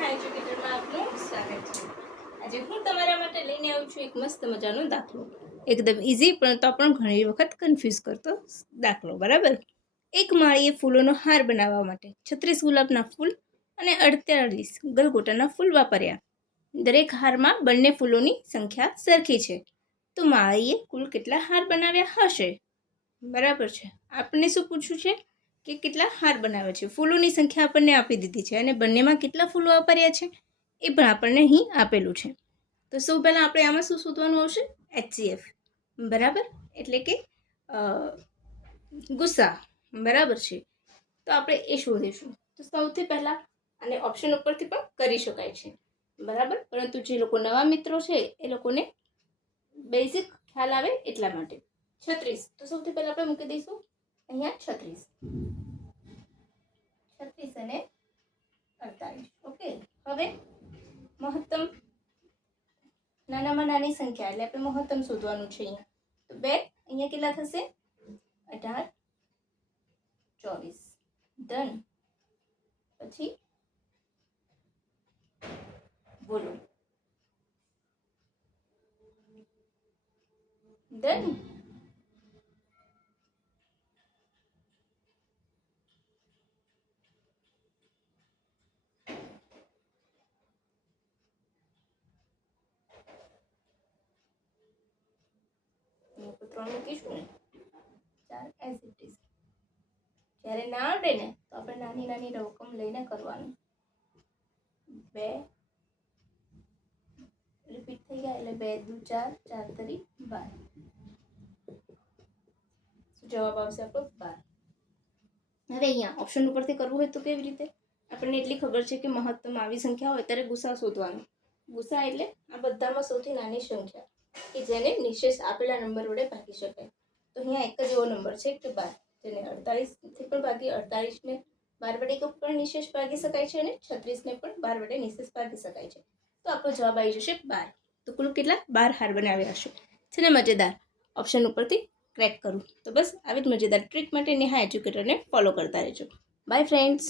નેહા એજ્યુકેટરમાં આપનું સ્વાગત છે। આજે હું તમારા માટે લઈને આવું છું એક મસ્ત મજાનો દાખલો, એકદમ ઇઝી પરંતુ પણ ઘણી વખત કન્ફ્યુઝ કરતો દાખલો। બરાબર, એક માળીએ ફૂલોનો હાર બનાવવા માટે 36 ગુલાબના ફૂલ અને 48 ગલગોટાના ફૂલ વાપર્યા। દરેક હારમાં બંને ફૂલોની સંખ્યા સરખી છે, તો માળીએ કુલ કેટલા હાર બનાવ્યા હશે? બરાબર છે, આપણને શું પૂછ્યું છે કે કેટલા હાર બનાવે છે। ફૂલોની સંખ્યા આપણને આપી દીધી છે અને બંનેમાં કેટલા ફૂલો વાપર્યા છે એ પણ આપણને અહીં આપેલું છે। તો સૌ પહેલાં આપણે આમાં શું શોધવાનું આવશે? HCF, બરાબર, એટલે કે ગુસ્સા, બરાબર છે। તો આપણે એ શોધીશું। તો સૌથી પહેલાં આને ઓપ્શન ઉપરથી પણ કરી શકાય છે, બરાબર, પરંતુ જે લોકો નવા મિત્રો છે એ લોકોને બેઝિક ખ્યાલ આવે એટલા માટે। 36, તો સૌથી પહેલાં આપણે મૂકી દઈશું અહીંયા 36 અને 48। ઓકે, હવે મહત્તમ નાનામાં નાની સંખ્યા એટલે આપણે મહત્તમ શોધવાનું છે અહીંયા। તો 2 અહીંયા કેટલા થશે? 18, 24, ડન। પછી બોલો, ડન। ત્રણ મૂકીશું ને, 4 એઝ ઇટ ઇઝ। જ્યારે ના આવડે ને તો આપણે નાની નાની રકમ લઈને કરવાનું। 2 રિપીટ થઈ ગયા એટલે 2 દુ 4, 4 તરી 12। જવાબ આવશે આપણો 12। હવે અહીંયા ઓપ્શન ઉપરથી કરવું હોય તો કેવી રીતે? આપણને એટલી ખબર છે કે મહત્તમ આવી સંખ્યા હોય ત્યારે ગુસા શોધવાનો। ગુસા એટલે આ બધામાં સૌથી નાની સંખ્યા કે જેને નિશેષ આપેલા નંબર વડે ભાગી શકાય। તો અહીંયા એક જ એવો નંબર છે કે 12, જેને 48 થી પણ ભાગી 48 ને 12 વડે પણ નિશેષ ભાગી શકાય છે અને 36 ને પણ 12 વડે નિશેષ ભાગી શકાય છે। તો આપણો જવાબ આવી જશે 12। તો કુલ કેટલા? 12 હાર બનાવ્યા હશે। છે ને મજેદાર? ઓપ્શન ઉપરથી ક્રેક કરું। તો બસ આવી જ મજેદાર ટ્રીક માટે નેહા એજ્યુકેટરને ફોલો કરતા રહેજો। By friends.